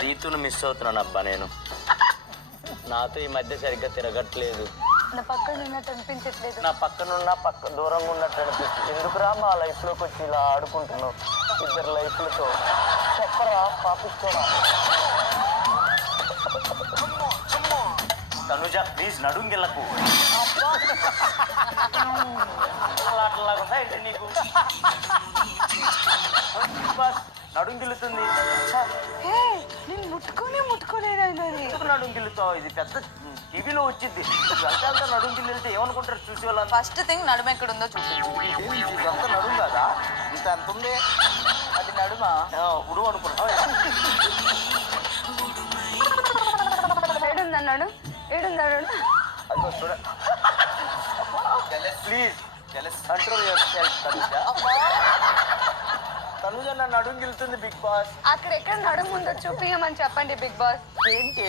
రీతును miss అవుతున్నాను అబ్బా నేను. నాతో ఈ మధ్య సరిగ్గా తిరగట్లేదు. నా పక్కన ఉన్నట్టు అనిపించట్లేదు. నా పక్కనున్న దూరంగా ఉన్నట్టు అనిపిస్తుంది. ఎందుకురా మా లైఫ్ లోకి వచ్చి ఇలా ఆడుకుంటున్నావు ఇద్దరు లైఫ్లతో? చెప్పరా పాపిస్తోరా. తనుజ ప్లీజ్ నడుంగిళ్ళకు. అట్లాగుందా ఏంటి నీకు? బస్ నడుంగిల్లుతుంది. నేను ముట్టుకోలేదు. ఎందుకు నడుంగిల్లుతావు? ఇది పెద్ద టీవీలో వచ్చింది. వెళ్తా నడుంగిల్లితే ఏమనుకుంటారు చూసి వాళ్ళంతా? ఫస్ట్ థింగ్ నడుమ ఎక్కడ ఉందో చూపించు. ఇదంతా నడుం కదా, ఇంత అంత ఉంది. అది నడుమ ఉడువు అనుకున్నా. ఏడుందన్నాడు. అదో చూడ. Please control your self Tanuja. Tanuja నన్ను అడుగులుతుంది బిగ్ బాస్. అక్కడ ఎక్కడ నడుము ఉందో చూపించమని చెప్పండి బిగ్ బాస్. ఏంటి